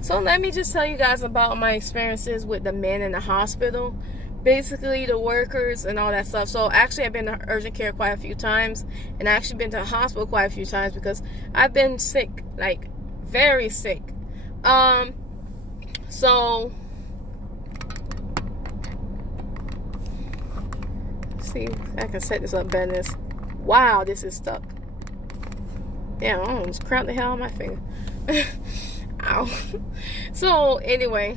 So let me just tell you guys about my experiences with the men in the hospital. Basically, the workers and all that stuff. So actually, I've been to urgent care quite a few times, and I actually been to the hospital quite a few times because I've been sick, like very sick. So see, I can set this up better than this. Wow, this is stuck. Damn, I almost cramped the hell on my finger. Ow. So anyway,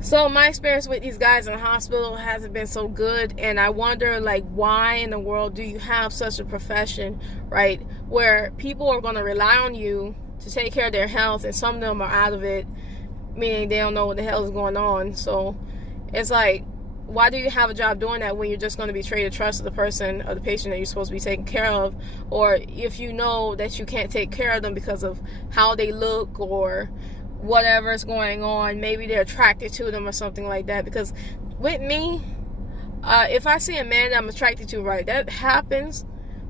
so my experience with these guys in the hospital hasn't been so good, and I wonder, like, why in the world do you have such a profession, right, where people are going to rely on you to take care of their health, and some of them are out of it, meaning they don't know what the hell is going on. So it's like, why do you have a job doing that when you're just going to betray the trust of the person or the patient that you're supposed to be taking care of? Or if you know that you can't take care of them because of how they look or whatever's going on, maybe they're attracted to them or something like that. Because with me, if I see a man that I'm attracted to, right, that happens.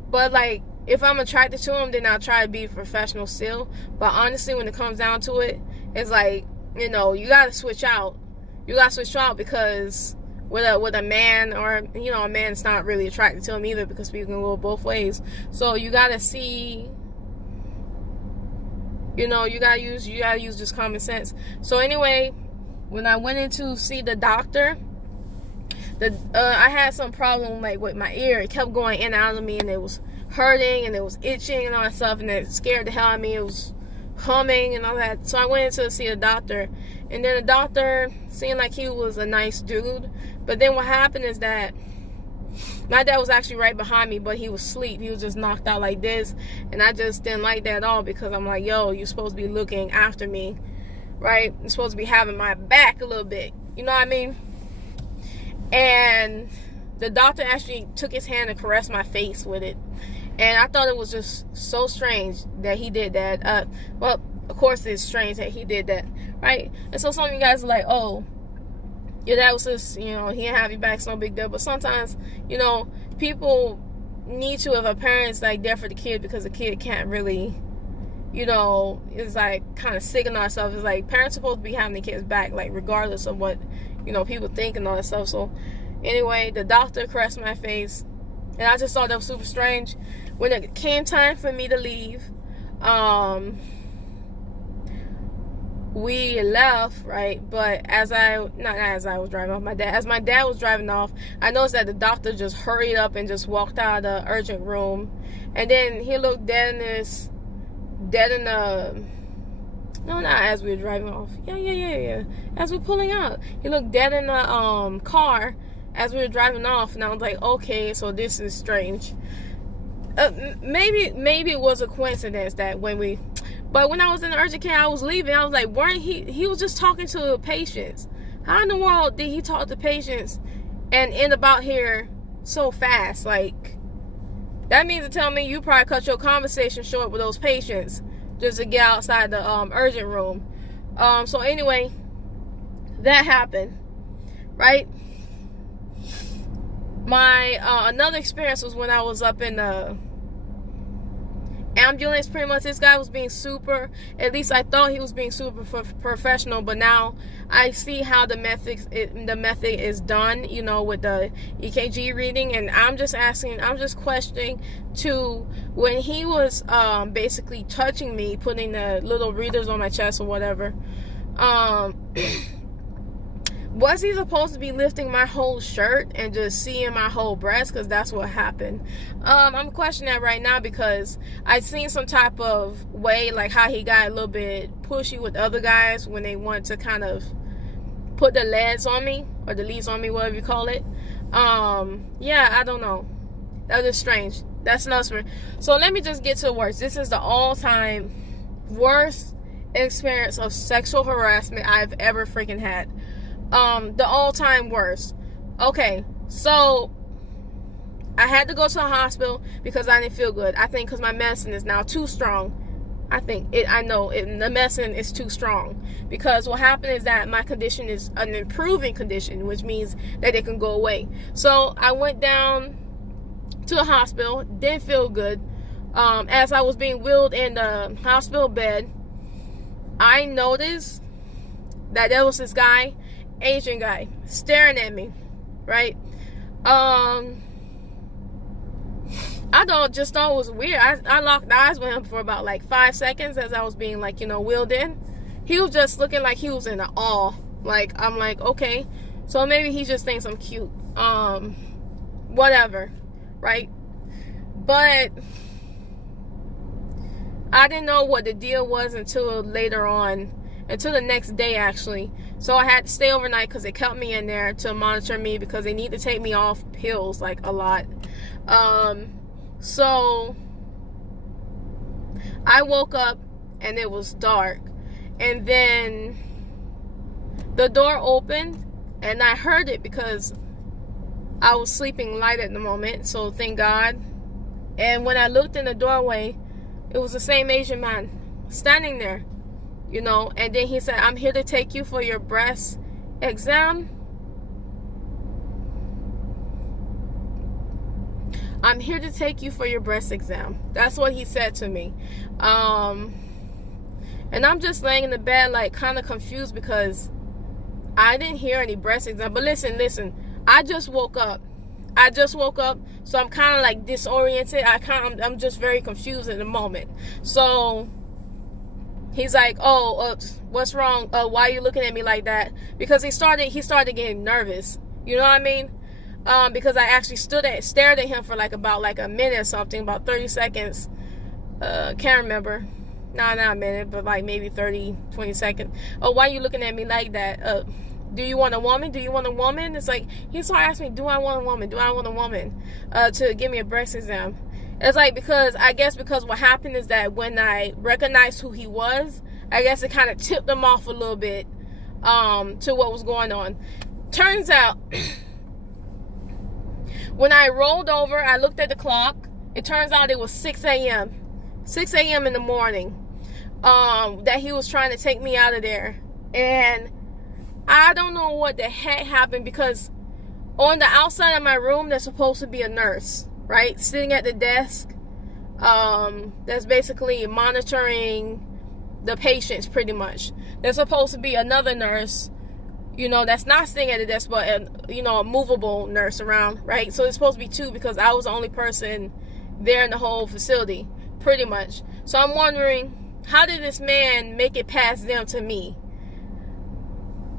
But like, if I'm attracted to him, then I'll try to be professional still. But honestly, when it comes down to it, it's like, you know, you got to switch out. You got to switch out, because with a man, or, you know, a man's not really attracted to him either, because people can go both ways. So you gotta see, you know, you gotta use just common sense. So anyway, when I went in to see the doctor, I had some problem, like, with my ear. It kept going in and out of me, and it was hurting, and it was itching and all that stuff, and it scared the hell out of me. It was humming and all that. So I went in to see a doctor, and then the doctor seemed like he was a nice dude. But then what happened is that my dad was actually right behind me, but he was asleep. He was just knocked out like this, and I just didn't like that at all, because I'm like, yo, you're supposed to be looking after me, right? You're supposed to be having my back a little bit, you know what I mean? And the doctor actually took his hand and caressed my face with it, and I thought it was just so strange that he did that. Well, of course it's strange that he did that, right? And so some of you guys are like, oh, your dad was just, you know, he didn't have your back, it's no big deal. But sometimes, you know, people need to, if a parent's like there for the kid, because the kid can't really, you know, it's like kind of signal ourselves. It's like parents supposed to be having the kids back, like regardless of what, you know, people think and all that stuff. So anyway, the doctor caressed my face, and I just thought that was super strange. When it came time for me to leave, we left, right? But as my dad was driving off, I noticed that the doctor just hurried up and just walked out of the urgent room, and then he looked dead in the, no, not as we were driving off. Yeah. As we're pulling out, he looked dead in the car as we were driving off, and I was like, okay, so this is strange. Maybe it was a coincidence that but when I was in the urgent care, I was leaving, I was like, weren't he was just talking to patients. How in the world did he talk to patients and end up out here so fast? Like, that means to tell me you probably cut your conversation short with those patients just to get outside the urgent room. So anyway, that happened, right? My another experience was when I was up in the ambulance. Pretty much, this guy was being super, at least I thought he was being super professional, but now I see how the method is done, you know, with the EKG reading. And I'm just questioning too, when he was basically touching me, putting the little readers on my chest or whatever, was he supposed to be lifting my whole shirt and just seeing my whole breast? Because that's what happened. I'm questioning that right now, because I've seen some type of way, like how he got a little bit pushy with other guys when they want to kind of put the leads on me, or the leads on me, whatever you call it. Yeah, I don't know. That was just strange. That's not strange. So let me just get to the worst. This is the all-time worst experience of sexual harassment I've ever freaking had. The all-time worst. Okay, so I had to go to the hospital because I didn't feel good. I think because my medicine is now too strong. The medicine is too strong, because what happened is that my condition is an improving condition, which means that it can go away. So I went down to the hospital, didn't feel good. As I was being wheeled in the hospital bed, I noticed that there was this guy, Asian guy, staring at me, right? I just thought it was weird. I locked eyes with him for about like 5 seconds as I was being like, wheeled in. He was just looking like he was in awe. Like, I'm like, okay, so maybe he just thinks I'm cute. Whatever, right? But I didn't know what the deal was until later on, until the next day actually. So I had to stay overnight because they kept me in there to monitor me because they need to take me off pills like a lot. So I woke up and it was dark, and then the door opened and I heard it because I was sleeping light at the moment, so thank God. And when I looked in the doorway, it was the same Asian man standing there, and then he said, "I'm here to take you for your breast exam. I'm here to take you for your breast exam." That's what he said to me. And I'm just laying in the bed, like, kind of confused because I didn't hear any breast exam. But listen, I just woke up, so I'm kind of like disoriented. I'm just very confused at the moment. So he's like, "Oh, what's wrong? Why are you looking at me like that?" Because he started getting nervous. You know what I mean? Because I actually stared at him for about a minute or something, about 30 seconds. Can't remember. Not a minute, but like maybe 20 seconds. "Oh, why are you looking at me like that? Do you want a woman? Do you want a woman?" It's like, he started asking me, do I want a woman? Do I want a woman to give me a breast exam? It's like, because what happened is that when I recognized who he was, I guess it kind of tipped him off a little bit to what was going on. Turns out, when I rolled over, I looked at the clock. It turns out it was 6 a.m. 6 a.m. in the morning that he was trying to take me out of there. And I don't know what the heck happened, because on the outside of my room, there's supposed to be a nurse, right? Sitting at the desk. That's basically monitoring the patients, pretty much. There's supposed to be another nurse, that's not sitting at the desk, but, a movable nurse around, right? So it's supposed to be two, because I was the only person there in the whole facility, pretty much. So I'm wondering, how did this man make it past them to me?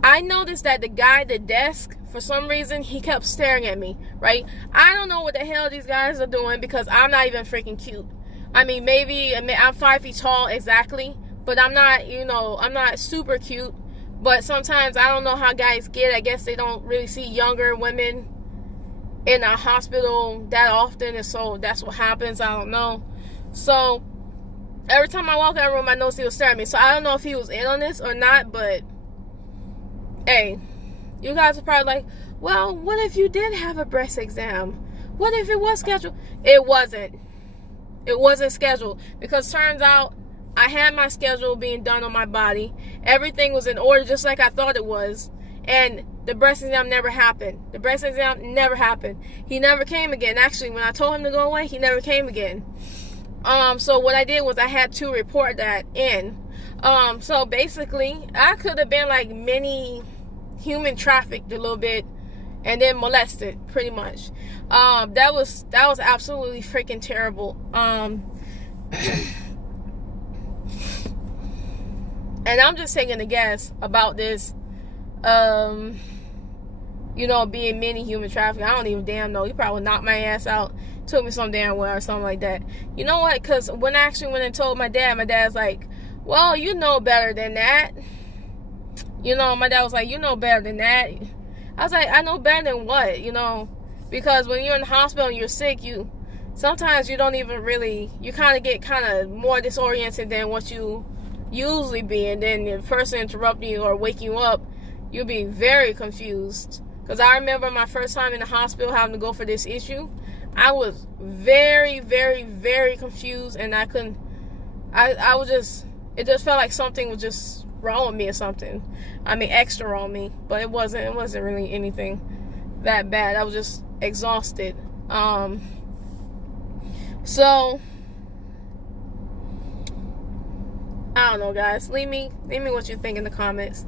I noticed that the guy at the desk, for some reason, he kept staring at me, right? I don't know what the hell these guys are doing, because I'm not even freaking cute. I mean, maybe I'm 5 feet tall exactly, but I'm not, I'm not super cute. But sometimes I don't know how guys get. I guess they don't really see younger women in a hospital that often, and so that's what happens. I don't know. So every time I walk in the room, I notice he was staring at me. So I don't know if he was in on this or not, but hey, you guys are probably like, well, what if you did have a breast exam? What if it was scheduled? It wasn't. It wasn't scheduled, because turns out I had my schedule being done on my body. Everything was in order, just like I thought it was. And the breast exam never happened. The breast exam never happened. He never came again. Actually, when I told him to go away, he never came again. So what I did was I had to report that in. So basically, I could have been like mini human trafficked a little bit and then molested, pretty much. That was absolutely freaking terrible. And I'm just taking a guess about this, being mini human trafficking. I don't even damn know. He probably knocked my ass out, took me some damn well or something like that. You know what? Because when I actually went and told my dad's like, well, you know better than that. My dad was like, you know better than that. I was like, I know better than what? Because when you're in the hospital and you're sick, sometimes you don't even really, you kind of get more disoriented than what you usually be. And then if a person interrupting you or wake you up, you'll be very confused. Because I remember my first time in the hospital having to go for this issue. I was very, very, very confused, and I couldn't, it just felt like something was just wrong with me or something. I mean, extra wrong with me, but it wasn't really anything that bad. I was just exhausted. So I don't know, guys. Leave me what you think in the comments.